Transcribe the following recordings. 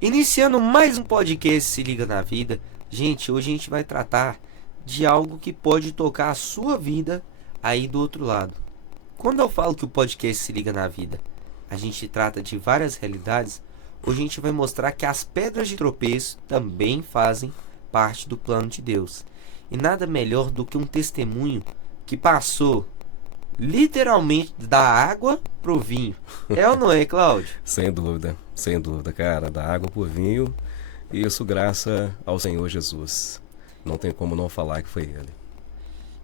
Iniciando mais um podcast Se Liga na Vida. Gente, hoje a gente vai tratar de algo que pode tocar a sua vida aí do outro lado. Quando eu falo que o podcast Se Liga na Vida, a gente trata de várias realidades, hoje a gente vai mostrar que as pedras de tropeço também fazem parte do plano de Deus. E nada melhor do que um testemunho que passou literalmente da água pro vinho. É ou não é, Cláudio? Sem dúvida, cara, da água pro vinho, isso graças ao Senhor Jesus. Não tem como não falar que foi ele.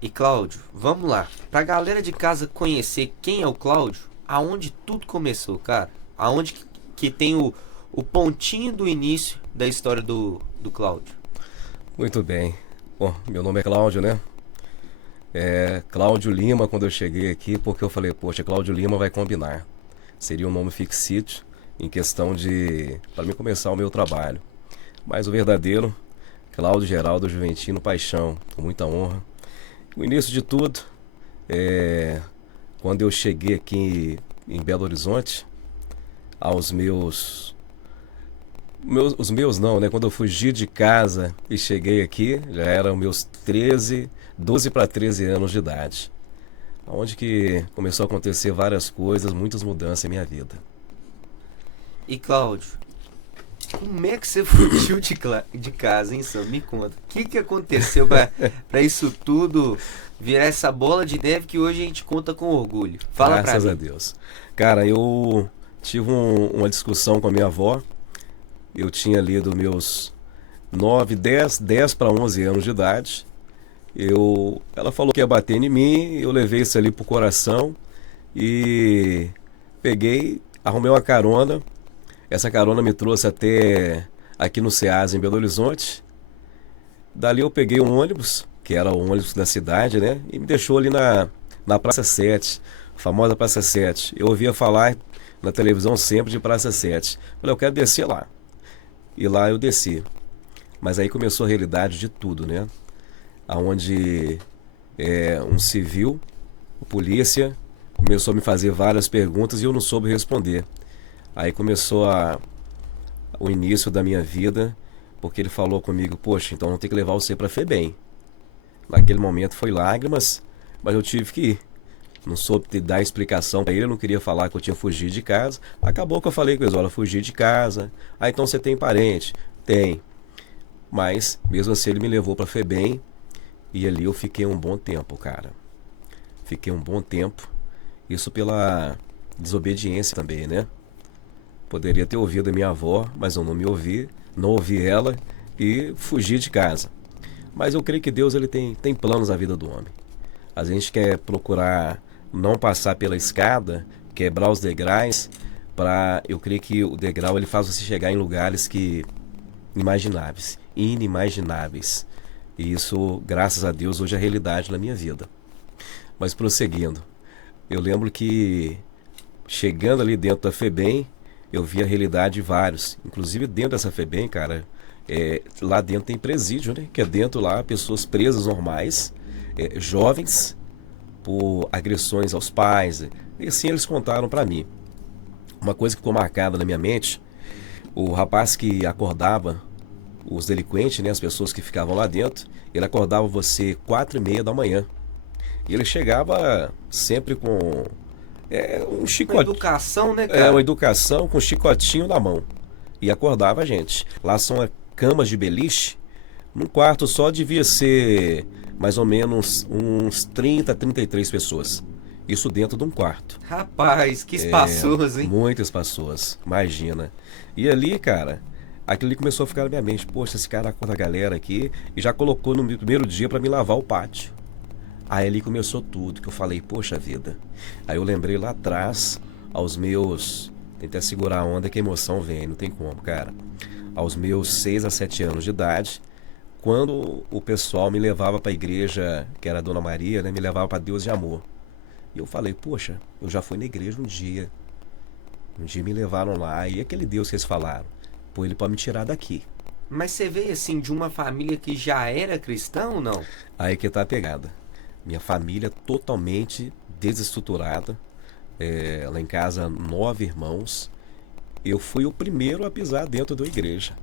E Cláudio, vamos lá. Pra galera de casa conhecer quem é o Cláudio, aonde tudo começou, cara? Aonde que tem o pontinho do início da história do Cláudio? Muito bem. Bom, meu nome é Cláudio, né? É Cláudio Lima quando eu cheguei aqui, porque eu falei, poxa, Cláudio Lima vai combinar. Seria um nome fictício em questão de, para mim começar o meu trabalho. Mas o verdadeiro, Cláudio Geraldo Juventino Paixão, com muita honra. O início de tudo, quando eu cheguei aqui em Belo Horizonte, aos os meus não, né? Quando eu fugi de casa e cheguei aqui, já eram meus 12 para 13 anos de idade. Onde que começou a acontecer várias coisas, muitas mudanças em minha vida. E Cláudio, como é que você fugiu de casa, hein, Sam? Me conta. O que aconteceu pra isso tudo virar essa bola de neve que hoje a gente conta com orgulho? Fala pra Graças mim. a Deus. Cara, eu tive uma discussão com a minha avó. Eu tinha lido meus 10 para 11 anos de idade. Ela falou que ia bater em mim, eu levei isso ali pro coração e peguei, arrumei uma carona. Essa carona me trouxe até aqui no Ceasa, em Belo Horizonte. Dali eu peguei um ônibus, que era o ônibus da cidade, né? E me deixou ali na Praça 7, a famosa Praça 7. Eu ouvia falar na televisão sempre de Praça 7. Falei, eu quero descer lá. E lá eu desci. Mas aí começou a realidade de tudo, né? Onde um civil, a polícia, começou a me fazer várias perguntas e eu não soube responder. Aí começou o início da minha vida, porque ele falou comigo, poxa, então não tem que levar você para FEBEM. Naquele momento foi lágrimas, mas eu tive que ir. Não soube te dar explicação para ele, eu não queria falar que eu tinha fugido de casa. Acabou que eu falei com eles, olha, fugi de casa. Ah, então você tem parente? Tem. Mas, mesmo assim, ele me levou para FEBEM e ali eu fiquei um bom tempo, cara. Fiquei um bom tempo. Isso pela desobediência também, né? Poderia ter ouvido a minha avó, mas eu não me ouvi, não ouvi ela e fugi de casa. Mas eu creio que Deus ele tem planos na vida do homem. A gente quer procurar não passar pela escada, quebrar os degraus, eu creio que o degrau ele faz você chegar em lugares que inimagináveis. E isso, graças a Deus, hoje é realidade na minha vida. Mas prosseguindo, eu lembro que chegando ali dentro da FEBEM, eu vi a realidade de vários. Inclusive dentro dessa FEBEM, cara, lá dentro tem presídio, né? Que é dentro lá, pessoas presas normais, jovens, por agressões aos pais. E assim eles contaram pra mim. Uma coisa que ficou marcada na minha mente, o rapaz que acordava os delinquentes, né, as pessoas que ficavam lá dentro, ele acordava você 4:30 da manhã. E ele chegava sempre com um Uma chicote, educação, né, cara? uma educação com um chicotinho na mão. E acordava a gente. Lá são camas de beliche. Num quarto só devia ser mais ou menos uns 33 pessoas. Isso dentro de um quarto. Rapaz, que espaçoso, hein? Muitas pessoas, imagina. E ali, cara, aquilo ali começou a ficar na minha mente. Poxa, esse cara acorda a galera aqui e já colocou no primeiro dia para me lavar o pátio. Aí ali começou tudo, que eu falei, poxa vida. Aí eu lembrei lá atrás, aos meus... Tentei segurar a onda que a emoção vem, não tem como, cara. Aos meus 6 a 7 anos de idade, quando o pessoal me levava para a igreja, que era a Dona Maria, né, me levava para Deus de Amor. E eu falei, poxa, eu já fui na igreja um dia. Um dia me levaram lá, e aquele Deus que eles falaram, pô, ele pode me tirar daqui. Mas você veio assim de uma família que já era cristã ou não? Aí que tá a pegada. Minha família totalmente desestruturada. Lá em casa, 9 irmãos. eu fui o primeiro a pisar dentro da igreja.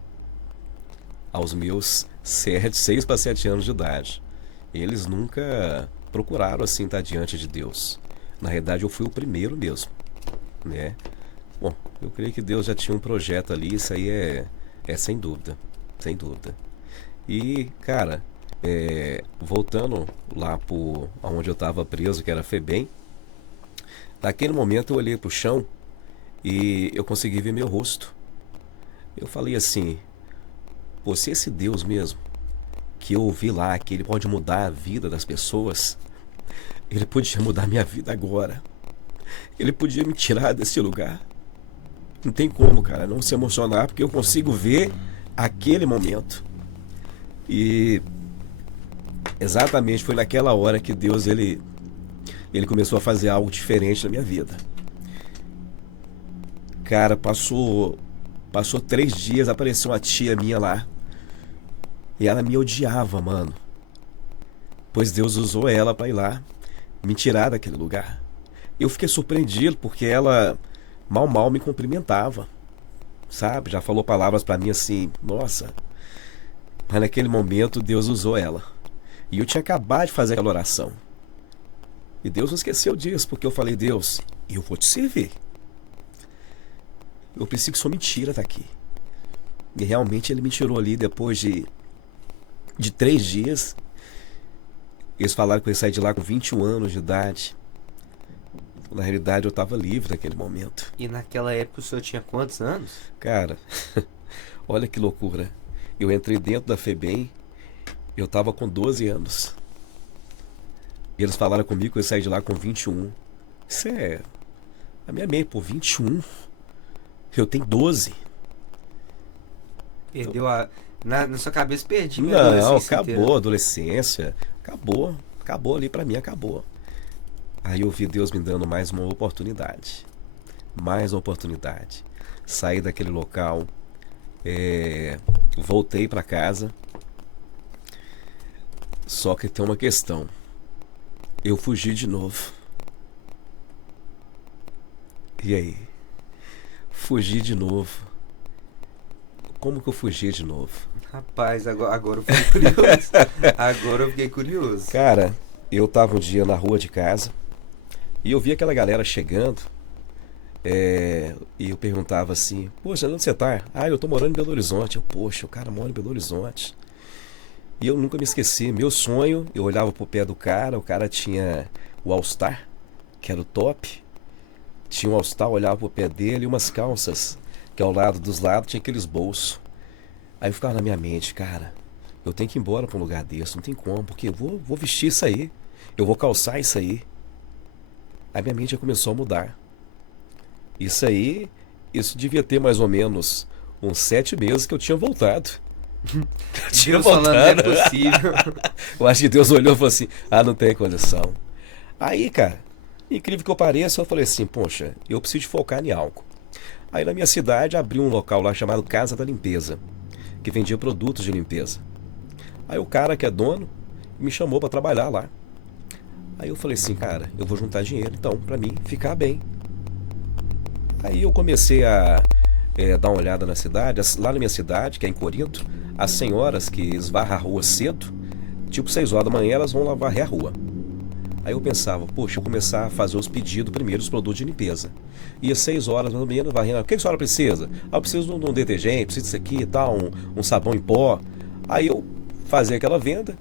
Aos meus 6 para 7 anos de idade. Eles nunca procuraram assim estar diante de Deus. Na realidade, eu fui o primeiro mesmo, né? Bom, eu creio que Deus já tinha um projeto ali, isso aí é sem dúvida, sem dúvida. E, cara, voltando lá por onde eu estava preso, que era FEBEM, naquele momento eu olhei pro chão e eu consegui ver meu rosto. Eu falei assim, pô, se esse Deus mesmo, que eu ouvi lá, que ele pode mudar a vida das pessoas, ele podia mudar minha vida agora. Ele podia me tirar desse lugar. Não tem como, cara, não se emocionar, porque eu consigo ver aquele momento. E exatamente foi naquela hora que Deus, ele começou a fazer algo diferente na minha vida. Cara, passou 3 dias, apareceu uma tia minha lá. E ela me odiava, mano. Pois Deus usou ela para ir lá me tirar daquele lugar. Eu fiquei surpreendido porque ela mal me cumprimentava. Sabe? Já falou palavras para mim assim, nossa. Mas naquele momento Deus usou ela. E eu tinha acabado de fazer aquela oração. E Deus não esqueceu disso, porque eu falei, Deus, eu vou te servir. Eu preciso que sua mentira tá aqui. E realmente ele me tirou ali depois de 3 dias. Eles falaram que eu ia sair de lá com 21 anos de idade. Na realidade eu estava livre naquele momento. E naquela época o senhor tinha quantos anos? Cara, olha que loucura. Eu entrei dentro da FEBEM, eu estava com 12 anos. E eles falaram comigo que eu ia sair de lá com 21. Isso é... A minha mente, pô, 21. Eu tenho 12. Perdeu a... Na sua cabeça perdi. Não, acabou a adolescência. Acabou ali pra mim, acabou. Aí eu vi Deus me dando mais uma oportunidade. Mais uma oportunidade. Saí daquele local. Voltei pra casa. Só que tem uma questão. Eu fugi de novo. E aí? Fugi de novo. Como que eu fugi de novo? Rapaz, agora eu fiquei curioso. Agora eu fiquei curioso. Cara, eu tava um dia na rua de casa e eu vi aquela galera chegando. E eu perguntava assim, poxa, onde você tá? Ah, eu tô morando em Belo Horizonte. Poxa, o cara mora em Belo Horizonte. E eu nunca me esqueci, meu sonho, eu olhava pro pé do cara, o cara tinha o All Star, que era o top. Tinha um All Star, olhava pro pé dele e umas calças, que ao lado dos lados tinha aqueles bolsos. Aí ficava na minha mente, cara, eu tenho que ir embora pra um lugar desse, não tem como, porque eu vou vestir isso aí, eu vou calçar isso aí. Aí minha mente já começou a mudar. Isso devia ter mais ou menos uns 7 meses que eu tinha voltado. Deus falando, não é possível. Eu acho que Deus olhou e falou assim, não tem condição. Aí, cara, incrível que eu pareça, eu falei assim, poxa, eu preciso focar em algo. Aí na minha cidade abriu um local lá chamado Casa da Limpeza, que vendia produtos de limpeza. Aí o cara que é dono me chamou para trabalhar lá. Aí eu falei assim, cara, eu vou juntar dinheiro então para mim ficar bem. Aí eu comecei a dar uma olhada na cidade, lá na minha cidade, que é em Corinto, as senhoras que esvarram a rua cedo, tipo 6 horas da manhã, elas vão lá varrer a rua. Aí eu pensava, poxa, eu vou começar a fazer os pedidos primeiro, os produtos de limpeza. Ia 6 horas, mais ou menos, varrendo. O que a senhora precisa? Eu preciso de um detergente, preciso disso aqui e tal, um sabão em pó. Aí eu fazia aquela venda.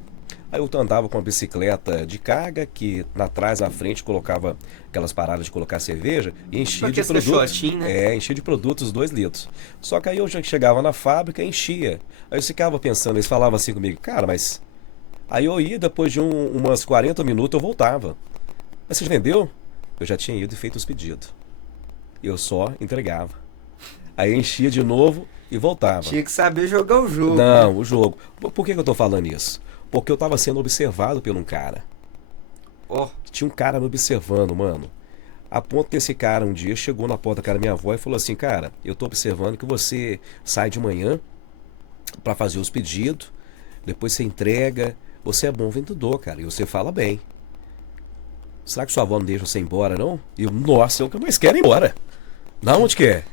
Aí eu andava com uma bicicleta de carga, que atrás, na frente, colocava aquelas paradas de colocar cerveja e enchia de produtos. Né? Enchia de produtos 2 litros. Só que aí eu já chegava na fábrica e enchia. Aí eu ficava pensando, eles falavam assim comigo, cara, mas... Aí eu ia, depois de umas 40 minutos eu voltava. Mas você já vendeu? Eu já tinha ido e feito os pedidos. Eu só entregava. Aí enchia de novo e voltava. Tinha que saber jogar o jogo. Não, né? o jogo. Por que eu tô falando isso? Porque eu tava sendo observado por um cara. Tinha um cara me observando, mano. A ponto desse cara um dia chegou na porta da cara da minha avó e falou assim, cara, eu tô observando que você sai de manhã pra fazer os pedidos, depois você entrega, você é bom vendedor, cara, e você fala bem. Será que sua avó não deixa você ir embora, não? E eu, nossa, eu que mais quero ir embora. Da onde que é?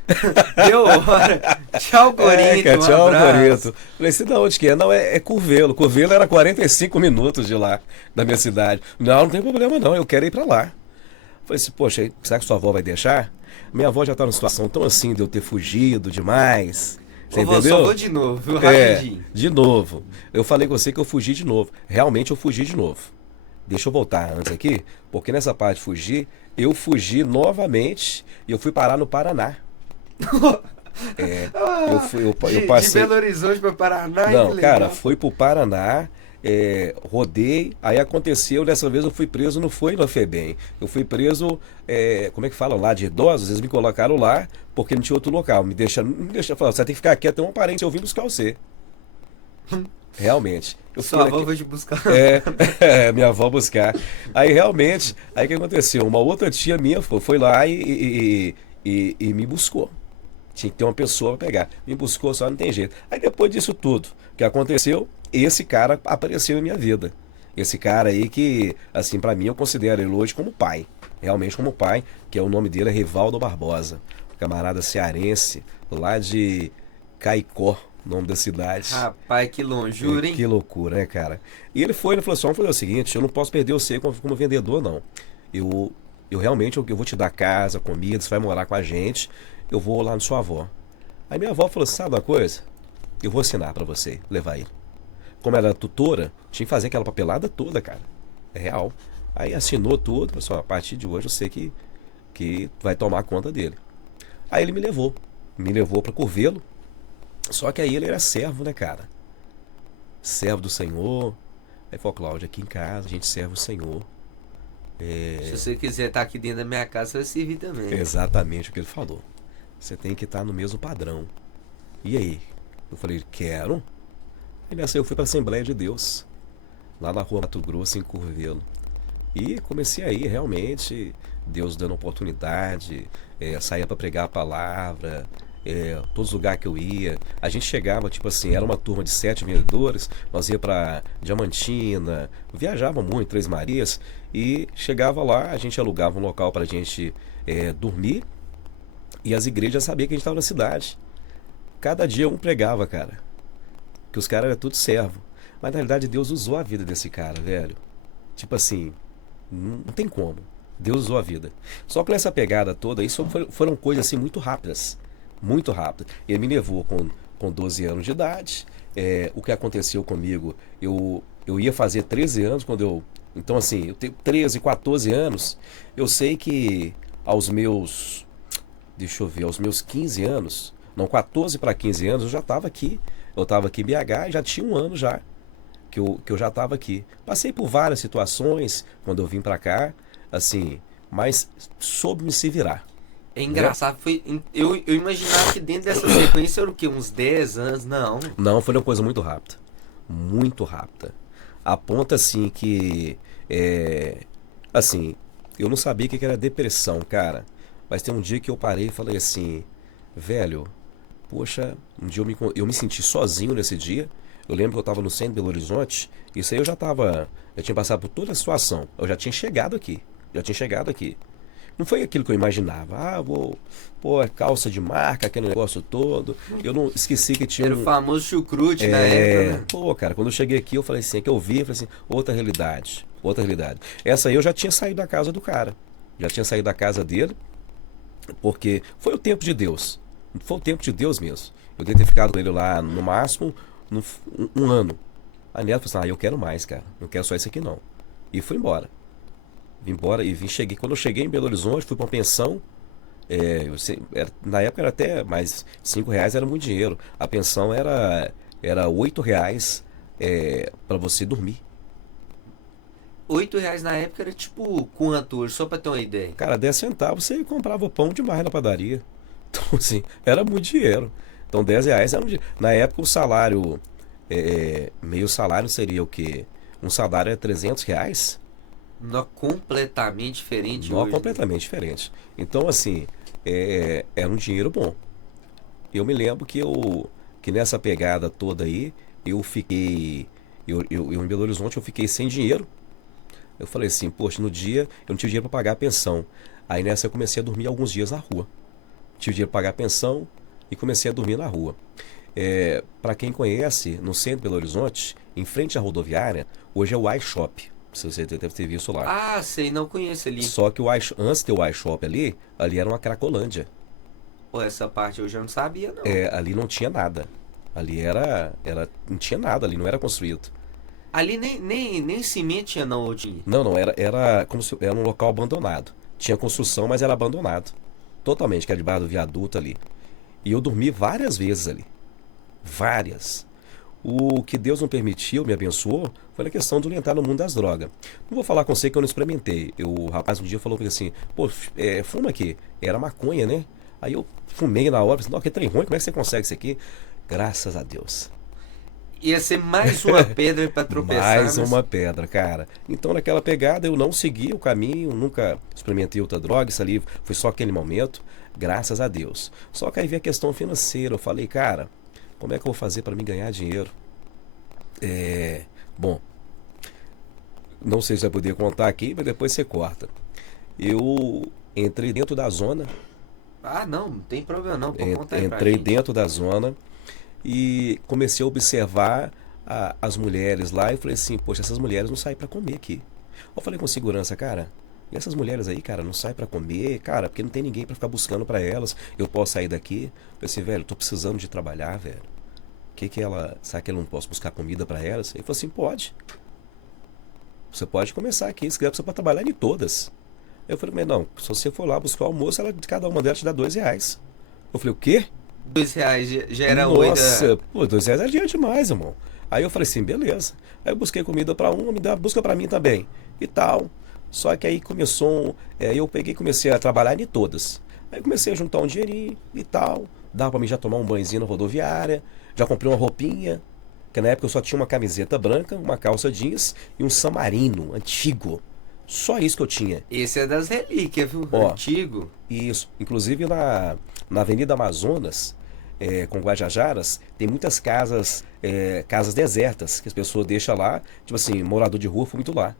Deu hora. Tchau, Corinto. Cara, Um tchau, abraço. Corinto. Falei assim, da onde que é? Não, é Curvelo. Curvelo era 45 minutos de lá, da minha cidade. Não, não tem problema não, eu quero ir pra lá. Falei assim, poxa, será que sua avó vai deixar? Minha avó já tá numa situação tão assim de eu ter fugido demais. Você Ô, vô, entendeu? só vou de novo, viu? É, Rapidinho. de novo. Eu falei com você que eu fugi de novo. Realmente eu fugi de novo. Deixa eu voltar antes aqui, porque nessa parte de fugir, eu fugi novamente e eu fui parar no Paraná. É, eu De passei. Belo Horizonte para Paraná, que Não, cara, legal. fui pro Paraná, rodei, aí aconteceu, dessa vez eu fui preso, não foi na FEBEM. Eu fui preso, como é que fala, lá de idosos, eles me colocaram lá, porque não tinha outro local. Me deixa falar, você tem que ficar quieto, tem um parente, eu vim buscar você. Realmente. Eu fui Sua avó aqui, vai te buscar. minha avó buscar. Aí realmente, aí o que aconteceu? Uma outra tia minha foi lá e me buscou. Tinha que ter uma pessoa para pegar. Me buscou, só não tem jeito. Aí depois disso tudo, o que aconteceu? Esse cara apareceu em minha vida. Esse cara aí que, assim, para mim eu considero ele hoje como pai. Realmente como pai, que é o nome dele é Rivaldo Barbosa. Camarada cearense, lá de Caicó, nome da cidade. Rapaz, que lonjura, hein? Que loucura, né, cara? E ele falou assim, vamos fazer o seguinte, eu não posso perder você como vendedor, não. Eu realmente, eu vou te dar casa, comida, você vai morar com a gente, eu vou lá na sua avó. Aí minha avó falou assim, sabe uma coisa? Eu vou assinar pra você, levar ele. Como ela era tutora, tinha que fazer aquela papelada toda, cara. É real. Aí assinou tudo, falou assim, ó, a partir de hoje eu sei que vai tomar conta dele. Aí ele me levou pra Curvelo, só que aí ele era servo, né, cara? Servo do Senhor. Aí falou, Cláudio, aqui em casa a gente serve o Senhor. Se você quiser estar aqui dentro da minha casa, você vai servir também. Exatamente o que ele falou. Você tem que estar no mesmo padrão. E aí? Eu falei, quero. Aí nessa eu fui para a Assembleia de Deus, lá na rua Mato Grosso, em Curvelo. E comecei aí, realmente, Deus dando oportunidade, saía para pregar a palavra, todos os lugares que eu ia. A gente chegava, tipo assim, era uma turma de 7 vendedores, nós ia para Diamantina, viajava muito, Três Marias, e chegava lá, a gente alugava um local para a gente dormir, e as igrejas sabiam que a gente estava na cidade. Cada dia um pregava, cara, que os caras eram tudo servo. Mas na realidade Deus usou a vida desse cara, velho. Tipo assim, não tem como. Deus usou a vida. Só que nessa pegada toda, isso foram coisas assim muito rápidas. Muito rápidas. Ele me levou com 12 anos de idade. O que aconteceu comigo, eu ia fazer 13 anos quando eu. Então, assim, eu tenho 13, 14 anos. Eu sei que aos meus. Deixa eu ver, aos meus 15 anos. Não, 14 para 15 anos, eu já estava aqui. Eu estava aqui em BH e já tinha um ano já que eu já estava aqui. Passei por várias situações quando eu vim para cá, assim, mas soube me se virar. É engraçado, eu imaginava que dentro dessa sequência era o quê? Uns 10 anos? Não. Não, foi uma coisa muito rápida. Muito rápida. A ponto assim que. Assim, eu não sabia o que era depressão, cara. Mas tem um dia que eu parei e falei assim, velho, poxa, um dia eu me senti sozinho nesse dia. Eu lembro que eu estava no centro de Belo Horizonte. Isso aí eu tinha passado por toda a situação. Eu já tinha chegado aqui. Não foi aquilo que eu imaginava. Pô, calça de marca, aquele negócio todo. Eu não esqueci que tinha Era o famoso chucrute na época, né? Pô, cara, quando eu cheguei aqui, eu falei assim, que eu vi, eu falei assim, outra realidade. Essa aí eu já tinha saído da casa do cara. Já tinha saído da casa dele, porque foi o tempo de Deus. Foi o tempo de Deus mesmo. Eu devia ter ficado com ele lá, no máximo, um ano. A neta falou assim, eu quero mais, cara. Não quero só isso aqui, não. E fui embora. Vim embora e cheguei. Quando eu cheguei em Belo Horizonte, fui para uma pensão. Na época era até mais R$ 5 era muito dinheiro. A pensão era R$ 8 para você dormir. R$ 8 na época era tipo quanto hoje? Só pra ter uma ideia. Cara, 10 centavos você comprava pão demais na padaria. Então, assim, era muito dinheiro. Então, R$ 10 era um dinheiro. Na época, o salário, meio salário seria o quê? Um salário era R$ 300. Não, completamente diferente Não, hoje. completamente diferente. Então, assim, era um dinheiro bom. Eu me lembro que nessa pegada toda aí, eu fiquei. Eu em Belo Horizonte eu fiquei sem dinheiro. Eu falei assim, poxa, no dia eu não tinha dinheiro para pagar a pensão. Aí nessa eu comecei a dormir alguns dias na rua. tive dinheiro para pagar a pensão e comecei a dormir na rua. Para quem conhece, no centro de Belo Horizonte, em frente à rodoviária, hoje é o iShop. Se você deve ter visto lá. Ah, sei, não conheço ali. Só que antes de ter o iShop ali era uma Cracolândia. Pô, essa parte eu já não sabia, não. Ali não tinha nada. Ali não tinha nada, ali não era construído. Ali nem cimento tinha, não, ou tinha? Não, era como se era um local abandonado. Tinha construção, mas era abandonado. Totalmente, que era debaixo do viaduto ali. E eu dormi várias vezes ali. Várias. O que Deus não permitiu, me abençoou, foi na questão de eu entrar no mundo das drogas. Não vou falar com você que eu não experimentei. O rapaz um dia falou assim, pô, fuma aqui. Era maconha, né? Aí eu fumei na hora, falei, não, que trem ruim, como é que você consegue isso aqui? Graças a Deus. Ia ser mais uma pedra pra tropeçar. Mais uma pedra, cara. Então naquela pegada eu não segui o caminho, nunca experimentei outra droga, isso ali foi só aquele momento, graças a Deus. Só que aí veio a questão financeira, eu falei, cara, como é que eu vou fazer para me ganhar dinheiro? Bom, não sei se vai poder contar aqui, mas depois você corta. Eu entrei dentro da zona. Ah, não tem problema não, pode contar aí pra Entrei gente. dentro da zona e comecei a observar as mulheres lá e falei assim, poxa, essas mulheres não saem para comer aqui. Eu falei com segurança, cara, e essas mulheres aí, cara, não saem para comer, cara, porque não tem ninguém para ficar buscando para elas. Eu posso sair daqui? Eu falei assim, velho, tô precisando de trabalhar, velho. Será que eu não posso buscar comida para elas? Ele falou assim, pode. Você pode começar aqui, se quiser você pode trabalhar em todas. Eu falei, mas não, se você for lá buscar o almoço, cada uma delas te dá R$2. Eu falei, o quê? R$2 já era Nossa, pô, R$2 é dinheiro demais, irmão. Aí eu falei assim, beleza. Aí eu busquei comida para uma, busca para mim também. E tal. Só que aí começou, eu peguei e comecei a trabalhar em todas. Aí comecei a juntar um dinheirinho e tal. Dava para mim já tomar um banhozinho na rodoviária. Já comprei uma roupinha. Que na época eu só tinha uma camiseta branca, uma calça jeans e um San Marino antigo. Só isso que eu tinha. Esse é das relíquias, viu? Ó, Antigo. Isso. Inclusive na Avenida Amazonas, com Guajajaras, tem muitas casas desertas, que as pessoas deixam lá, tipo assim, morador de rua foi muito lá.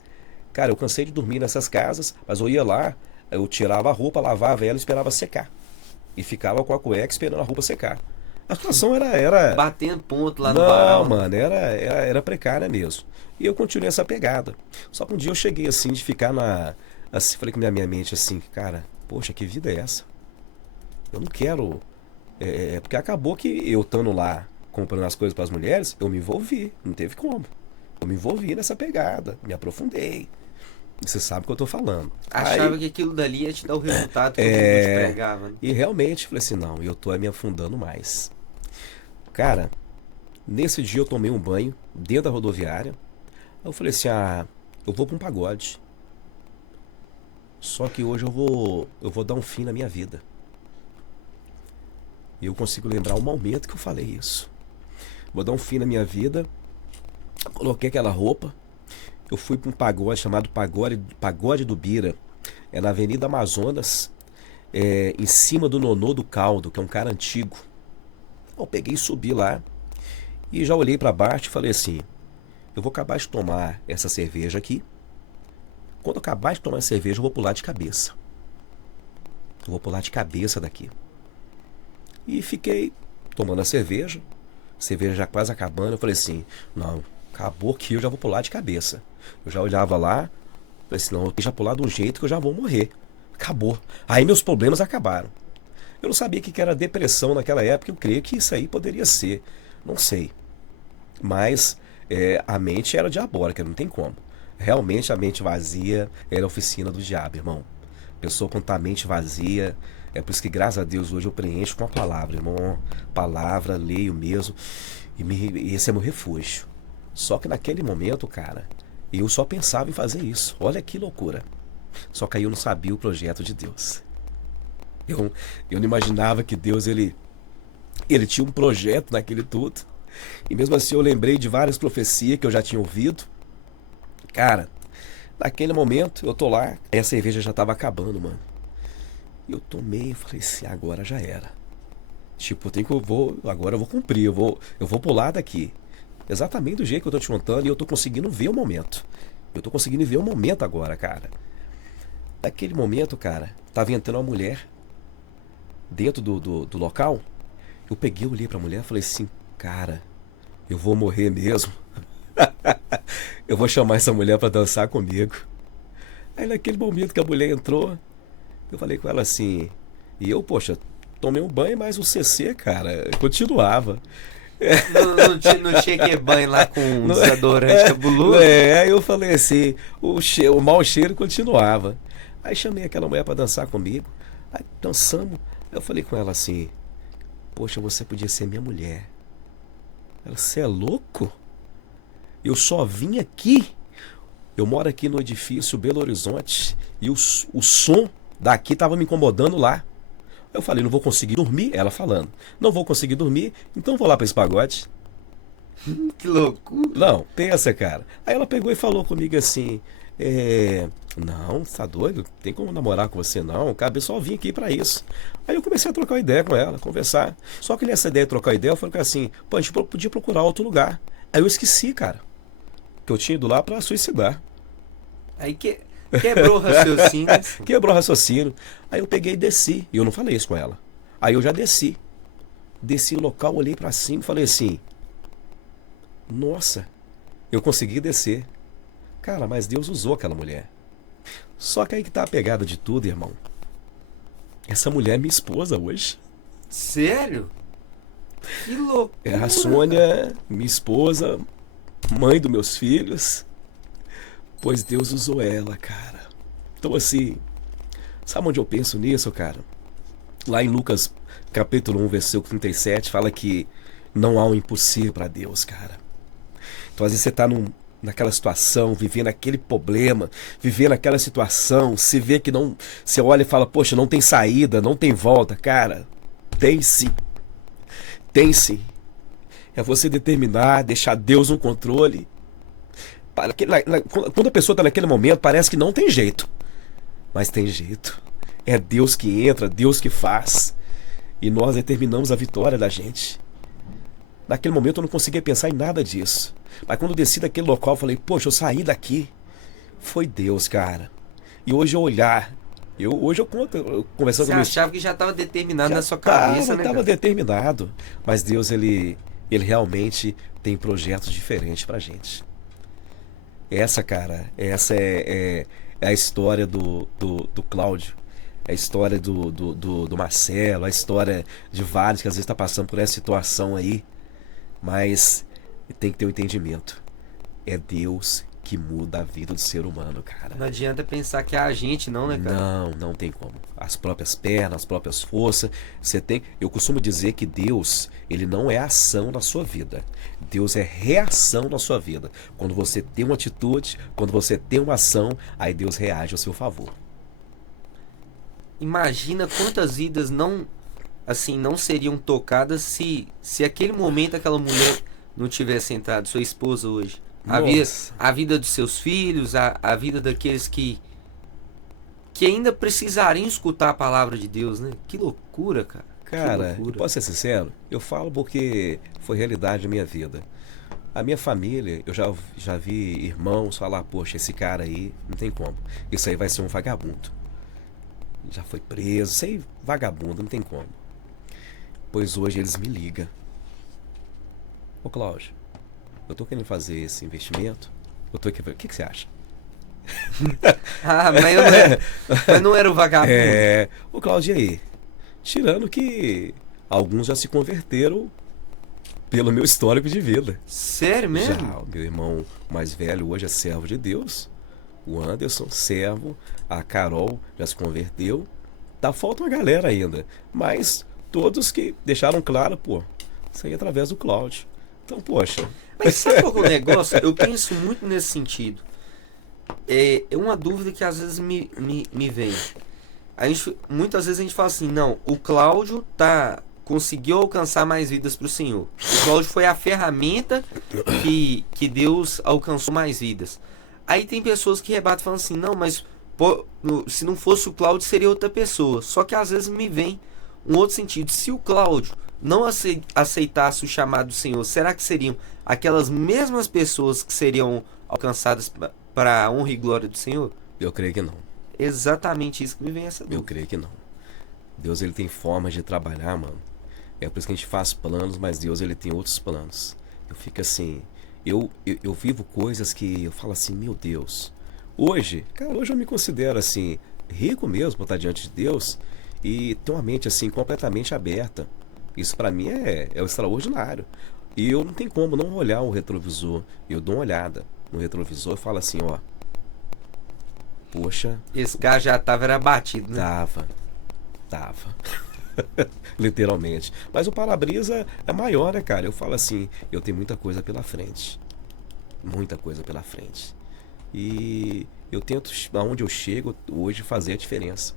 Cara, eu cansei de dormir nessas casas, mas eu ia lá, eu tirava a roupa, lavava ela e esperava secar. E ficava com a cueca esperando a roupa secar. A situação era... Batendo ponto lá no Não, varal. mano, era precária mesmo. E eu continuei essa pegada. Só que um dia eu cheguei assim, de ficar assim, falei com minha mente assim, cara, poxa, que vida é essa? Eu não quero... porque acabou que eu estando lá, comprando as coisas para as mulheres, eu me envolvi, não teve como. Eu me envolvi nessa pegada, me aprofundei. E você sabe o que eu tô falando. Achava Aí, que aquilo dali ia te dar o resultado que o mundo te pregava. Né? e realmente, falei assim, não, eu tô me afundando mais. Cara, nesse dia eu tomei um banho dentro da rodoviária. Aí eu falei assim, eu vou para um pagode. Só que hoje eu vou dar um fim na minha vida. E eu consigo lembrar o momento que eu falei isso. Vou dar um fim na minha vida. Coloquei aquela roupa. Eu fui para um pagode chamado Pagode do Bira. É na Avenida Amazonas, em cima do Nonô do Caldo, que é um cara antigo. Eu peguei e subi lá. E já olhei para baixo e falei assim, eu vou acabar de tomar essa cerveja aqui. Quando eu acabar de tomar a cerveja, eu vou pular de cabeça. Eu vou pular de cabeça daqui. E fiquei tomando a cerveja já quase acabando. Eu falei assim, não, acabou que eu já vou pular de cabeça. Eu já olhava lá, falei assim, não, eu já pular de um jeito que eu já vou morrer. Acabou. Aí meus problemas acabaram. Eu não sabia o que era depressão naquela época, eu creio que isso aí poderia ser, não sei. Mas a mente era diabólica, não tem como. Realmente a mente vazia era a oficina do diabo, irmão. Pessoa com a mente vazia. É por isso que, graças a Deus, hoje eu preencho com a palavra, irmão. Palavra, leio mesmo. E esse é meu refúgio. Só que naquele momento, cara, eu só pensava em fazer isso. Olha que loucura. Só que aí eu não sabia o projeto de Deus. Eu não imaginava que Deus, ele tinha um projeto naquele tudo. E mesmo assim eu lembrei de várias profecias que eu já tinha ouvido. Cara, naquele momento eu tô lá, a cerveja já tava acabando, mano. E eu tomei e falei assim, agora já era. Tipo, agora eu vou cumprir, eu vou pular daqui. Exatamente do jeito que eu tô te contando e eu tô conseguindo ver o momento. Eu tô conseguindo ver o momento agora, cara. Naquele momento, cara, tava entrando uma mulher. dentro do local, eu peguei, olhei pra mulher e falei assim, cara, eu vou morrer mesmo. Eu vou chamar essa mulher pra dançar comigo. Aí naquele momento que a mulher entrou, eu falei com ela assim, e eu, poxa, tomei um banho, mas o CC, cara, continuava. Não tinha que banho lá com um desodorante cabuloso? Eu falei assim, o mau cheiro continuava. Aí chamei aquela mulher pra dançar comigo. Aí dançamos. Eu falei com ela assim, poxa, você podia ser minha mulher. Ela, você é louco? Eu só vim aqui. Eu moro aqui no edifício Belo Horizonte e o som daqui tava me incomodando lá. Eu falei, não vou conseguir dormir. Ela falando, não vou conseguir dormir, então vou lá pra esse pagode. Que loucura. Não, pensa, cara. Aí ela pegou e falou comigo assim, não, você tá doido? Tem como namorar com você não? Cabe só vir aqui pra isso. Aí eu comecei a trocar uma ideia com ela, conversar. Só que nessa ideia de trocar ideia, eu falei assim, pô, a gente podia procurar outro lugar. Aí eu esqueci, cara, que eu tinha ido lá pra suicidar. Aí quebrou o raciocínio. Quebrou o raciocínio. Aí eu peguei e desci. E eu não falei isso com ela. Aí eu já desci. Desci o local, olhei pra cima e falei assim, nossa, eu consegui descer. Cara, mas Deus usou aquela mulher. Só que aí que tá a pegada de tudo, irmão. Essa mulher é minha esposa hoje. Sério? Que loucura. É a Sônia, minha esposa, mãe dos meus filhos. Pois Deus usou ela, cara. Então assim, sabe onde eu penso nisso, cara? Lá em Lucas capítulo 1, versículo 37, fala que não há um impossível para Deus, cara. Então às vezes você tá naquela situação, vivendo aquele problema, vivendo aquela situação, se vê que não, você olha e fala, poxa, não tem saída, não tem volta, cara. Tem sim. Tem sim. É você determinar, deixar Deus no controle. Quando a pessoa está naquele momento, parece que não tem jeito. Mas tem jeito. É Deus que entra, Deus que faz. E nós determinamos a vitória da gente. Naquele momento eu não conseguia pensar em nada disso. Mas quando eu desci daquele local, eu falei, poxa, eu saí daqui. Foi Deus, cara. E hoje eu olhar, hoje eu conversando Você com achava que já estava determinado na sua cabeça, né? Estava determinado. Mas Deus, ele realmente tem projetos diferentes pra gente. Essa, cara, essa é a história do Cláudio. É a história do Marcelo, a história de vários que às vezes está passando por essa situação aí. Mas tem que ter um entendimento. É Deus que muda a vida do ser humano, cara. Não adianta pensar que é a gente, não, né, cara? Não tem como. As próprias pernas, as próprias forças. Eu costumo dizer que Deus, ele não é ação na sua vida. Deus é reação na sua vida. Quando você tem uma atitude, quando você tem uma ação, aí Deus reage ao seu favor. Imagina quantas vidas não seriam tocadas se aquele momento aquela mulher não tivesse entrado, sua esposa hoje. A vida dos seus filhos, a vida daqueles que ainda precisariam escutar a palavra de Deus, né? Que loucura, cara. Cara, eu posso ser sincero? Eu falo porque foi realidade da minha vida. A minha família, eu já vi irmãos falar, poxa, esse cara aí, não tem como. Isso aí vai ser um vagabundo. Já foi preso, sei, vagabundo, não tem como. Pois hoje eles me ligam. Ô Cláudio, eu tô querendo fazer esse investimento. O que você acha? Mas não era o vagabundo. O Cláudio, e aí? Tirando que alguns já se converteram pelo meu histórico de vida. Sério mesmo? Já, o meu irmão mais velho hoje é servo de Deus. O Anderson, servo. A Carol já se converteu. Falta uma galera ainda. Mas todos que deixaram claro, pô, isso aí é através do Cláudio. Então, poxa. Mas sabe qual é o negócio? Eu penso muito nesse sentido. É uma dúvida que às vezes me vem. Muitas vezes a gente fala assim, não, o Cláudio conseguiu alcançar mais vidas para o Senhor. O Cláudio foi a ferramenta que Deus alcançou mais vidas. Aí tem pessoas que rebatem falando assim, não, mas se não fosse o Cláudio seria outra pessoa. Só que às vezes me vem um outro sentido. Se o Cláudio não aceitasse o chamado do Senhor, será que seriam aquelas mesmas pessoas que seriam alcançadas para a honra e glória do Senhor? Eu creio que não. Exatamente isso que me vem essa dúvida. Eu creio que não. Deus, ele tem formas de trabalhar, mano. É por isso que a gente faz planos, mas Deus, ele tem outros planos. Eu fico assim, eu vivo coisas que eu falo assim, meu Deus. Hoje, cara, hoje eu me considero assim, rico mesmo por estar diante de Deus e ter uma mente assim completamente aberta. Isso pra mim é o extraordinário. E eu não tenho como não olhar o retrovisor. Eu dou uma olhada no retrovisor e falo assim, ó, poxa, Esse carro já tava era batido, né? tava. Literalmente. Mas o para-brisa é maior, né, cara? Eu falo assim, eu tenho muita coisa pela frente. Muita coisa pela frente. E eu tento, aonde eu chego hoje, fazer a diferença.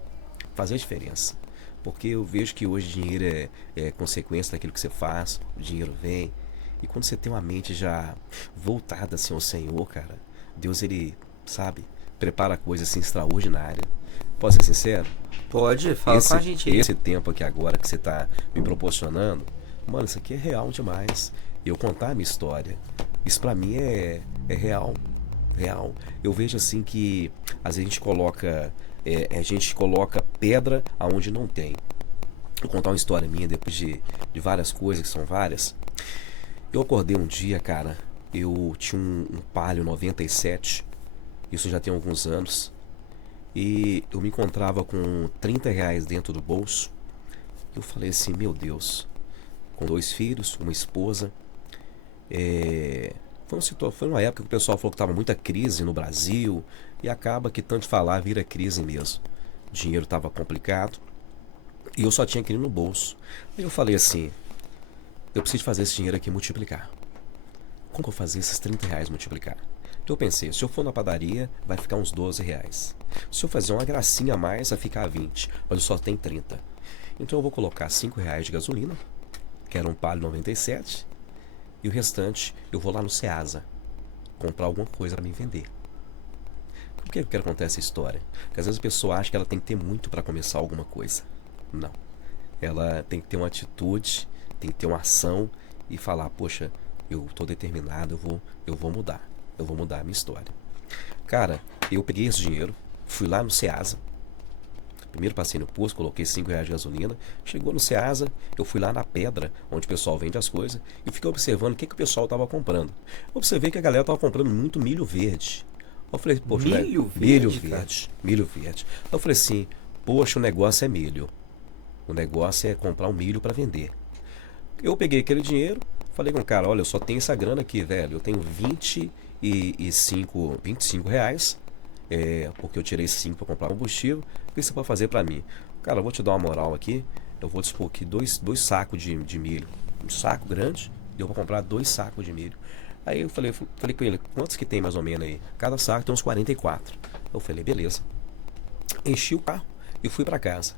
Fazer a diferença. Porque eu vejo que hoje dinheiro é consequência daquilo que você faz, o dinheiro vem. E quando você tem uma mente já voltada assim ao Senhor, cara, Deus, ele, sabe, prepara coisas assim extraordinárias. Posso ser sincero? Pode, fala com a gente aí. Esse tempo aqui agora que você tá me proporcionando, mano, isso aqui é real demais. Eu contar a minha história, isso pra mim é real. Real. Eu vejo assim que às vezes a gente coloca pedra aonde não tem. Vou contar uma história minha depois de várias coisas, que são várias. Eu acordei um dia, cara, eu tinha um Palio 97, isso já tem alguns anos, e eu me encontrava com R$ 30 dentro do bolso. Eu falei assim, meu Deus, com 2 filhos, uma esposa. Foi uma época que o pessoal falou que estava muita crise no Brasil, e acaba que tanto falar vira crise mesmo. O dinheiro estava complicado e eu só tinha aquilo no bolso. Aí eu falei assim, eu preciso fazer esse dinheiro aqui multiplicar. Como que eu vou fazer esses R$ 30 multiplicar? Então eu pensei, se eu for na padaria, vai ficar uns R$ 12. Se eu fazer uma gracinha a mais, vai ficar 20, mas eu só tenho 30. Então eu vou colocar R$ 5 de gasolina, que era um Palio 97, e o restante eu vou lá no Ceasa comprar alguma coisa para me vender. Por que eu quero contar essa história? Porque às vezes a pessoa acha que ela tem que ter muito para começar alguma coisa. Não. Ela tem que ter uma atitude, tem que ter uma ação e falar, poxa, eu tô determinado, eu vou mudar. Eu vou mudar a minha história. Cara, eu peguei esse dinheiro, fui lá no Ceasa. Primeiro passei no posto, coloquei R$ 5 de gasolina. Chegou no Ceasa, eu fui lá na Pedra, onde o pessoal vende as coisas, e fiquei observando o que o pessoal estava comprando. Observei que a galera estava comprando muito milho verde. Eu falei, poxa, Milho verde, milho cara? verde, milho verde. Eu falei assim, poxa, o negócio é milho. O negócio é comprar um milho para vender. Eu peguei aquele dinheiro, falei com o cara, olha, eu só tenho essa grana aqui, velho. Eu tenho 25 reais, porque eu tirei 5 para comprar combustível. O que você pode fazer para mim? Cara, eu vou te dar uma moral aqui. Eu vou dispor aqui dois sacos de milho. Um saco grande, e eu vou comprar 2 sacos de milho. Aí eu falei com ele, quantos que tem mais ou menos aí? Cada saco tem uns 44. Eu falei, beleza. Enchi o carro e fui para casa.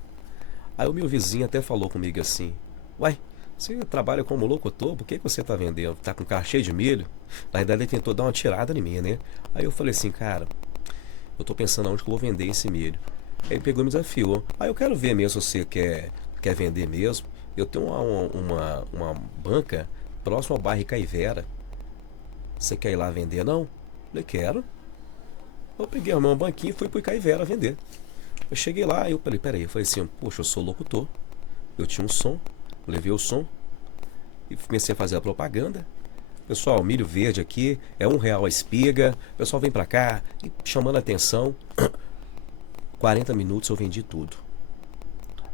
Aí o meu vizinho até falou comigo assim, uai, você trabalha como locutor, por que você tá vendendo? Tá com carro cheio de milho? Na verdade ele tentou dar uma tirada em mim, né? Aí eu falei assim, cara, eu tô pensando aonde que eu vou vender esse milho. Aí ele pegou e me desafiou. Aí eu quero ver mesmo se você quer vender mesmo. Eu tenho uma banca próximo ao bairro Icaivera. Você quer ir lá vender, não? Eu falei, quero. Eu peguei uma banquinha e fui pro Icaivera vender. Eu cheguei lá e eu falei, peraí, eu falei assim, poxa, eu sou locutor. Eu tinha um som, levei o som e comecei a fazer a propaganda. Pessoal, milho verde aqui, é R$ 1 a espiga. O pessoal vem pra cá, e chamando a atenção. 40 minutos eu vendi tudo.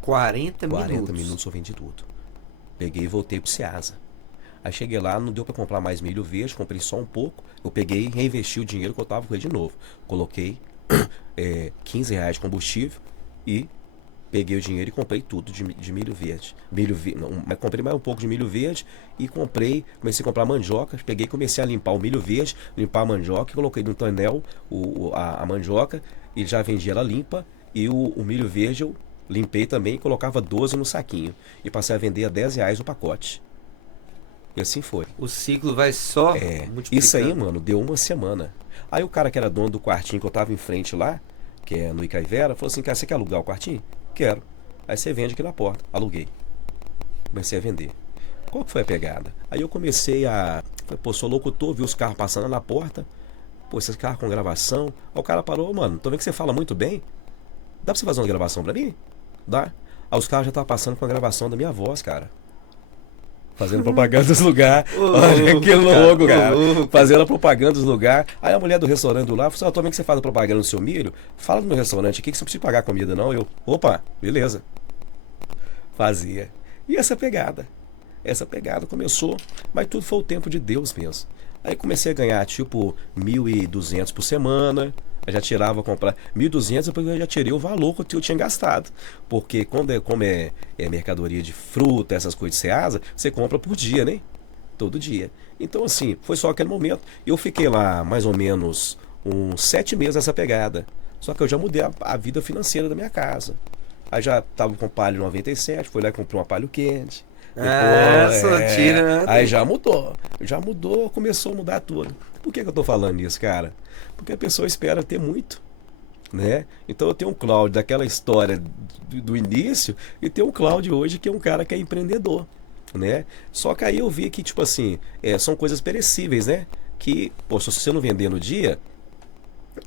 40 40 minutos eu vendi tudo. Peguei e voltei pro Ceasa. Aí cheguei lá, não deu pra comprar mais milho verde, comprei só um pouco. Eu peguei e reinvesti o dinheiro que eu tava com ele de novo. Coloquei R$ 15 de combustível e peguei o dinheiro e comprei tudo de milho verde. Mas comprei mais um pouco de milho verde e comecei a comprar mandioca. Peguei e comecei a limpar o milho verde, limpar a mandioca, e coloquei no tonel a mandioca e já vendi ela limpa. E o milho verde eu limpei também e colocava 12 no saquinho. E passei a vender a R$ 10 o pacote. E assim foi. O ciclo vai só multiplicando. Isso aí, mano, deu uma semana. Aí o cara que era dono do quartinho que eu tava em frente lá, que é no Icaivera, falou assim, cara, você quer alugar o quartinho? Quero. Aí você vende aqui na porta. Aluguei. Comecei a vender. Qual que foi a pegada? Aí eu comecei falei, pô, sou locutor, vi os carros passando na porta. Pô, esses carros com gravação. Aí o cara parou, mano, tô vendo que você fala muito bem. Dá pra você fazer uma gravação pra mim? Dá. Aí os caras já estavam passando com a gravação da minha voz, cara. Fazendo propaganda dos lugares. Olha que louco, cara. Fazendo a propaganda dos lugares. Aí a mulher do restaurante do lá falou assim: também que você faz a propaganda no seu milho, fala no meu restaurante aqui que você não precisa pagar comida, não. Eu, opa, beleza. Fazia. E essa pegada começou, mas tudo foi o tempo de Deus mesmo. Aí comecei a ganhar tipo 1.200 por semana. Eu já tirava, comprar 1.200, depois eu já tirei o valor que eu tinha gastado. Porque como é mercadoria de fruta, essas coisas de Ceasa, você compra por dia, né? Todo dia. Então assim, foi só aquele momento. Eu fiquei lá mais ou menos uns 7 meses nessa pegada. Só que eu já mudei a vida financeira da minha casa. Aí já tava com palio 97, fui lá e comprei uma palio quente. Tira, né? Aí já mudou, começou a mudar tudo. Por que eu tô falando isso, cara? Porque a pessoa espera ter muito, né? Então eu tenho um Cláudio daquela história do início e tenho um Cláudio hoje que é um cara que é empreendedor, né? Só que aí eu vi que, tipo assim, são coisas perecíveis, né? Que, pô, se você não vender no dia,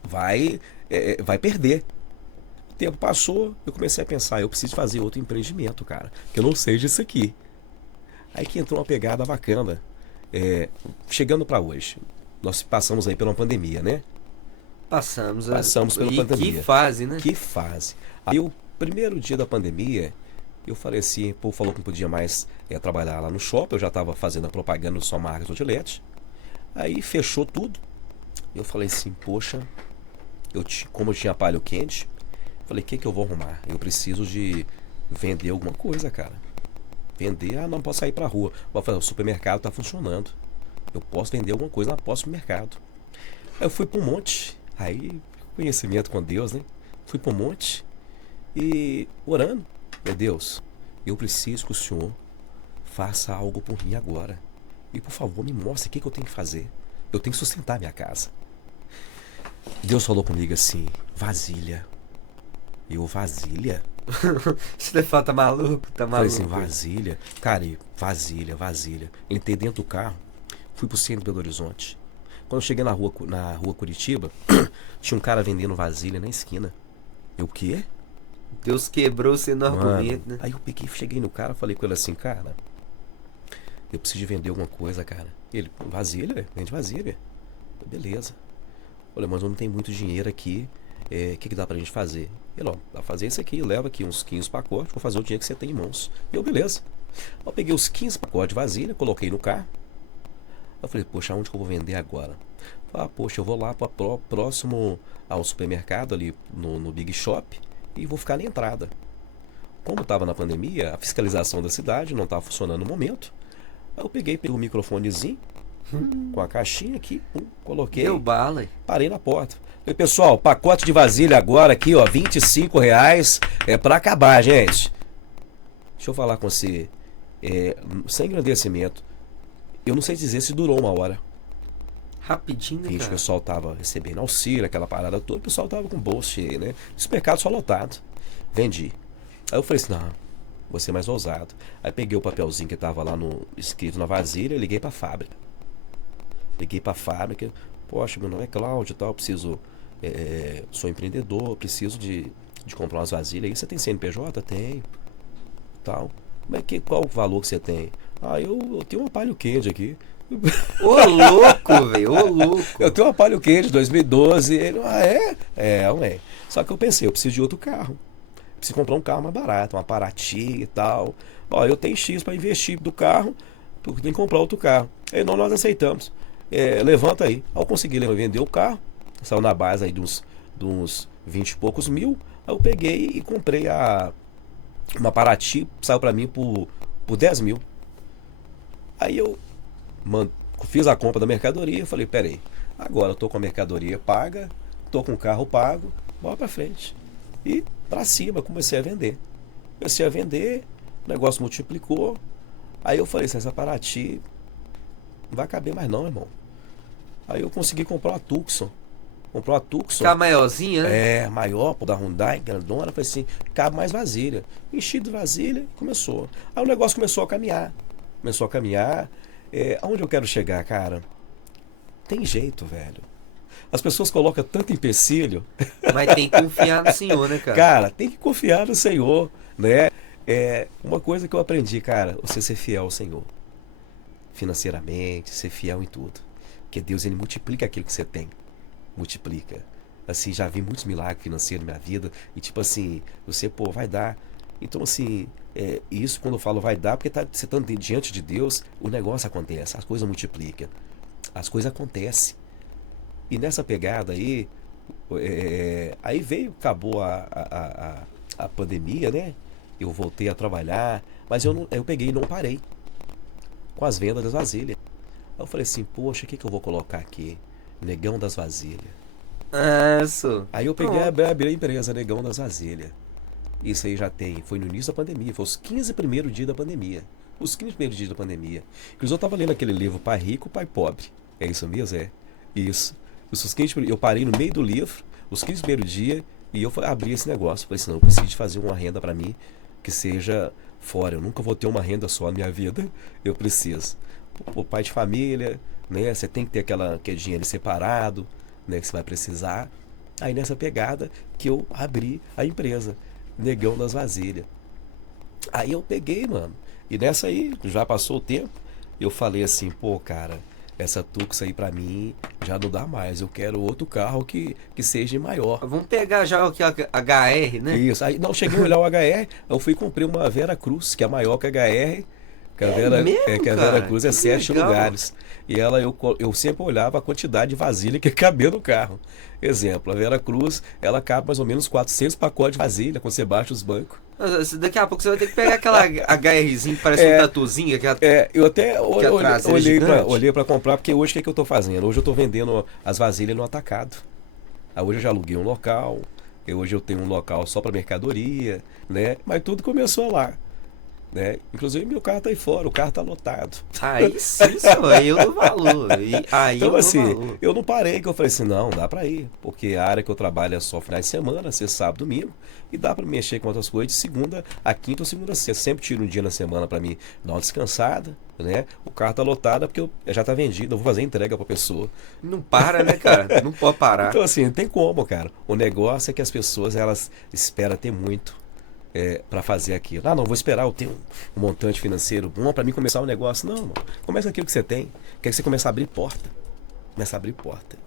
vai perder. O tempo passou, eu comecei a pensar, eu preciso fazer outro empreendimento, cara, que eu não sei disso aqui. Aí que entrou uma pegada bacana. Chegando para hoje, nós passamos aí pela pandemia, né? Passamos pela pandemia. Que fase, né? Que fase. Aí o primeiro dia da pandemia, eu falei assim, pô, falou que não podia mais trabalhar lá no shopping, eu já estava fazendo a propaganda do Só Marcas Outlet. Aí fechou tudo. Eu falei assim, poxa, como eu tinha palho quente, falei, o que eu vou arrumar? Eu preciso de vender alguma coisa, cara. Vender, não posso sair pra rua. Vou falar, o supermercado tá funcionando. Eu posso vender alguma coisa lá no supermercado. Aí eu fui para um monte. Aí, conhecimento com Deus, né? Fui para um monte e orando. Meu Deus, eu preciso que o Senhor faça algo por mim agora. E por favor, me mostre o que eu tenho que fazer. Eu tenho que sustentar minha casa. Deus falou comigo assim, vasilha. Eu, vasilha? Stefan tá maluco, Falei assim, vasilha. Cara, vasilha. Entrei dentro do carro, fui pro centro de Belo Horizonte. Quando eu cheguei na rua Curitiba, tinha um cara vendendo vasilha na esquina. Eu, o quê? Deus quebrou você no argumento, né? Aí eu peguei, cheguei no cara, falei com ele assim, cara, eu preciso de vender alguma coisa, cara. Ele, vasilha? Vende vasilha. Beleza. Olha, mas eu não tenho muito dinheiro aqui. O que dá pra gente fazer? Ele, ó, dá pra fazer isso aqui, leva aqui uns 15 pacotes, vou fazer o dinheiro que você tem em mãos. Eu, beleza. Eu peguei os 15 pacotes de vasilha, coloquei no carro. Eu falei, poxa, onde que eu vou vender agora? Falei, poxa, eu vou lá próximo ao supermercado ali no Big Shop e vou ficar na entrada. Como estava na pandemia, a fiscalização da cidade não estava funcionando no momento. Aí eu peguei o microfonezinho com a caixinha aqui, coloquei. Deu bala. Parei na porta. Falei, pessoal, pacote de vasilha agora aqui, ó, R$25. É pra acabar, gente. Deixa eu falar com você. Sem agradecimento. Eu não sei dizer se durou uma hora. Rapidinho, né, O pessoal tava recebendo auxílio, aquela parada toda. O pessoal tava com o bolso cheio, né? Esse mercado só lotado. Vendi. Aí eu falei assim, não, vou ser mais ousado. Aí peguei o papelzinho que tava lá escrito na vasilha e liguei pra fábrica. Poxa, meu nome é Cláudio e tal, preciso... sou empreendedor, preciso de comprar umas vasilhas. Aí você tem CNPJ? Tenho. Tal. Qual o valor que você tem? Eu tenho uma Palio Quente aqui. Ô louco, velho, ô louco. Eu tenho uma Palio Quente 2012. Ele, ué. Só que eu pensei, eu preciso de outro carro. Preciso comprar um carro mais barato, uma Paraty e tal. Ó, eu tenho X para investir do carro, porque tem que comprar outro carro. Aí nós aceitamos. Levanta aí. Aí eu consegui vender o carro. Saiu na base aí de uns 20 e poucos mil. Aí eu peguei e comprei uma Paraty, saiu para mim por 10 mil. Aí eu fiz a compra da mercadoria, falei, peraí, agora eu tô com a mercadoria paga, tô com o carro pago, bora pra frente. E pra cima, comecei a vender. O negócio multiplicou. Aí eu falei, essa Paraty não vai caber mais não, irmão. Aí eu consegui comprar uma Tucson. Comprou uma Tucson. Tá maiorzinha, né? Maior, da Hyundai, grandona. Falei assim, cabe mais vasilha. Enchi de vasilha e começou. Aí o negócio começou a caminhar. Aonde eu quero chegar, cara? Tem jeito, velho. As pessoas colocam tanto empecilho. Mas tem que confiar no Senhor, né, cara? Cara, tem que confiar no Senhor, né? É uma coisa que eu aprendi, cara, você ser fiel ao Senhor. Financeiramente, ser fiel em tudo. Porque Deus, ele multiplica aquilo que você tem. Multiplica. Assim, já vi muitos milagres financeiros na minha vida. E tipo assim, você, pô, vai dar. Então, assim, isso quando eu falo vai dar, porque você tá diante de Deus, o negócio acontece, as coisas multiplicam. As coisas acontecem. E nessa pegada aí, aí veio, acabou a pandemia, né? Eu voltei a trabalhar, mas eu, não, eu peguei e não parei com as vendas das vasilhas. Aí eu falei assim, poxa, o que que eu vou colocar aqui? Negão das Vasilhas. Isso. Aí eu peguei e Pronto. abri a empresa Negão das Vasilhas. Isso aí já tem, foi no início da pandemia, foi os 15 primeiros dias da pandemia. Os 15 primeiros dias da pandemia. Inclusive eu tava lendo aquele livro Pai Rico, Pai Pobre. É isso mesmo? É. Isso. Os 15, eu parei no meio do livro, os 15 primeiros dias, e eu abri esse negócio. Falei assim, não, eu preciso de fazer uma renda para mim que seja fora. Eu nunca vou ter uma renda só na minha vida. Eu preciso. Pô, pai de família, né? Você tem que ter aquele dinheiro separado, né? Que você vai precisar. Aí nessa pegada que eu abri a empresa, Negão das Vasilhas. Aí eu peguei, mano. E nessa aí, já passou o tempo, eu falei assim, pô, cara, essa Tux aí pra mim já não dá mais. Eu quero outro carro que seja maior. Vamos pegar já o que é HR, né? Isso. Aí, não, cheguei a olhar o HR, eu fui e comprei uma Vera Cruz, que é maior que a HR. Que a É Vera, mesmo, que a Vera cara? Cruz é Que 7 legal. lugares. E ela, eu sempre olhava a quantidade de vasilha que cabia no carro. Exemplo, a Vera Cruz, ela cabe mais ou menos 400 pacotes de vasilha quando você baixa os bancos. Daqui a pouco você vai ter que pegar aquela HRzinho que parece um É, tatuzinho, aquela eu até que a traseira é gigante. olhei para comprar, porque hoje o que, é que eu tô fazendo? Hoje eu tô vendendo as vasilhas no atacado. Aí hoje eu já aluguei um local, hoje eu tenho um local só para mercadoria, né? Mas tudo começou lá, né? Inclusive meu carro tá aí fora, o carro tá lotado. Aí sim, só, aí eu dou valor. Aí eu Então dou assim, valor. eu não parei, que eu falei assim, não, dá pra ir, porque a área que eu trabalho é só finais de semana, sexta, sábado, domingo, e dá pra mexer com outras coisas de segunda a quinta ou segunda a sexta. Sempre tiro um dia na semana pra mim dar uma descansada, né? O carro tá lotado porque já tá vendido, eu vou fazer entrega pra pessoa. Não para, né, cara? Não pode parar. Então assim, não tem como, cara. O negócio é que as pessoas, elas esperam ter muito para fazer aquilo. Ah, não, vou esperar eu ter um montante financeiro bom pra mim começar um negócio. Não, mano. Começa aquilo que você tem. Quer que você comece a abrir porta. Começa a abrir porta.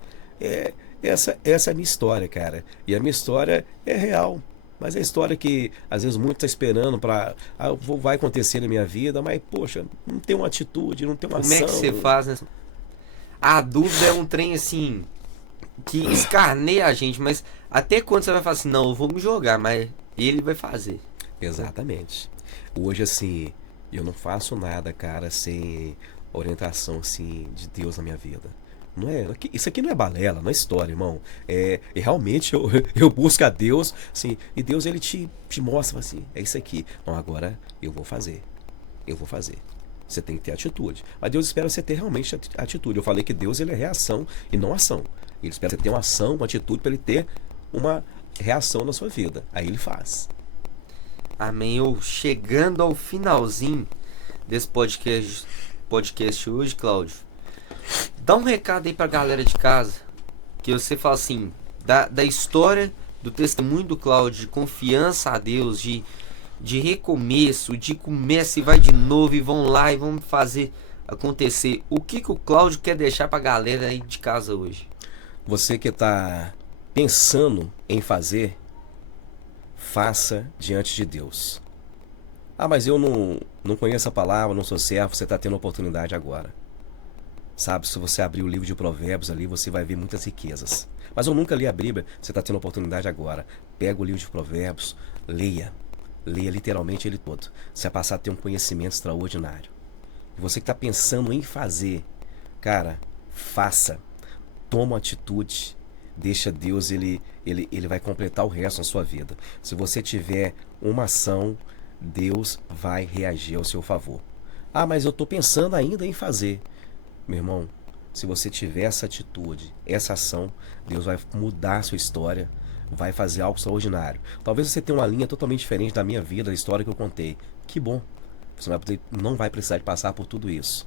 Essa é a minha história, cara. E a minha história é real. Mas é a história que às vezes muito tá esperando para vai acontecer na minha vida, mas poxa, não tem uma atitude, não tem uma Como é ação. que você faz, né? A dúvida é um trem assim que escarneia a gente, mas até quando você vai falar assim, não, eu vou me jogar, mas ele vai fazer. Exatamente. Hoje, assim, eu não faço nada, cara, sem orientação, assim, de Deus na minha vida. Não é, isso aqui não é balela, não é história, irmão. E realmente eu busco a Deus, assim, e Deus ele te mostra assim, é isso aqui. Não, agora eu vou fazer. Eu vou fazer. Você tem que ter atitude. Mas Deus espera você ter realmente atitude. Eu falei que Deus ele é reação e não ação. Ele espera você ter uma ação, uma atitude para ele ter uma reação na sua vida. Aí ele faz. Amém. Eu chegando ao finalzinho desse podcast hoje, Cláudio. Dá um recado aí pra galera de casa. Que você fala assim, da história, do testemunho do Cláudio, de confiança a Deus, de recomeço, de começa e vai de novo e vão lá e vão fazer acontecer. O que o Cláudio quer deixar pra galera aí de casa hoje? Você que está pensando em fazer, faça diante de Deus. Ah, mas eu não conheço a palavra, não sou servo, você está tendo oportunidade agora. Sabe, se você abrir o livro de Provérbios ali, você vai ver muitas riquezas. Mas eu nunca li a Bíblia, você está tendo oportunidade agora. Pega o livro de Provérbios, leia. Leia literalmente ele todo. Você vai passar a ter um conhecimento extraordinário. E você que está pensando em fazer, cara, faça. Toma uma atitude. Deixa Deus, ele vai completar o resto na sua vida. Se você tiver uma ação, Deus vai reagir ao seu favor. Ah, mas eu estou pensando ainda em fazer. Meu irmão, se você tiver essa atitude, essa ação, Deus vai mudar a sua história, vai fazer algo extraordinário. Talvez você tenha uma linha totalmente diferente da minha vida, da história que eu contei. Que bom. Você não vai precisar de passar por tudo isso.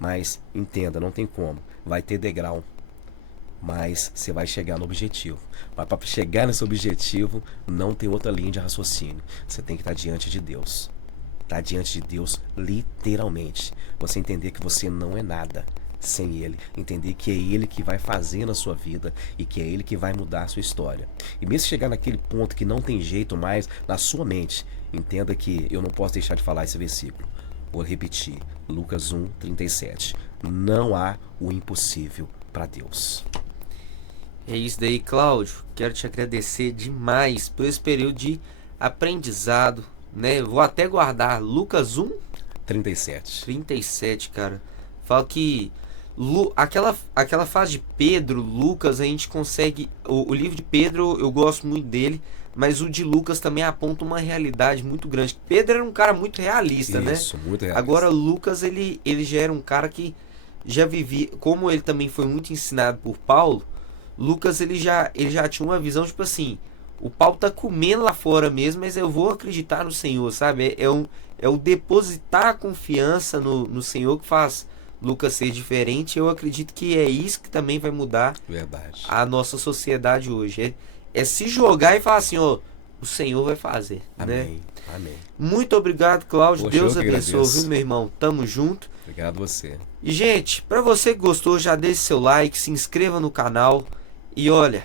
Mas entenda, não tem como. Vai ter degrau. mas você vai chegar no objetivo. Mas para chegar nesse objetivo, não tem outra linha de raciocínio. Você tem que estar diante de Deus. Estar diante de Deus, literalmente. Você entender que você não é nada sem Ele. Entender que é Ele que vai fazer na sua vida e que é Ele que vai mudar a sua história. E mesmo chegar naquele ponto que não tem jeito mais na sua mente, entenda que eu não posso deixar de falar esse versículo. Vou repetir, Lucas 1:37. Não há o impossível para Deus. É isso daí, Cláudio. Quero te agradecer demais por esse período de aprendizado, né? Eu vou até guardar Lucas 1:37, cara. Fala que aquela fase de Pedro, Lucas, a gente consegue. O livro de Pedro eu gosto muito dele, mas o de Lucas também aponta uma realidade muito grande. Pedro era um cara muito realista, né? Isso, muito realista. Agora Lucas ele já era um cara que já vivia, como ele também foi muito ensinado por Paulo. Lucas ele já tinha uma visão tipo assim, o Paulo tá comendo lá fora mesmo, mas eu vou acreditar no Senhor, sabe? É o depositar a confiança no Senhor que faz Lucas ser diferente. Eu acredito que é isso que também vai mudar Verdade. a nossa sociedade hoje. É se jogar e falar assim, ó, o Senhor vai fazer, Amém. né? Amém. Muito obrigado, Cláudio. Poxa, Deus eu que abençoe, agradeço. viu, meu irmão? Tamo junto. Obrigado você. E, gente, pra você que gostou, já deixe seu like, se inscreva no canal. E olha,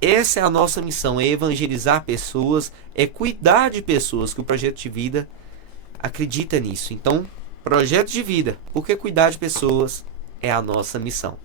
essa é a nossa missão, é evangelizar pessoas, é cuidar de pessoas, que o Projeto de Vida acredita nisso. Então, Projeto de Vida, porque cuidar de pessoas é a nossa missão.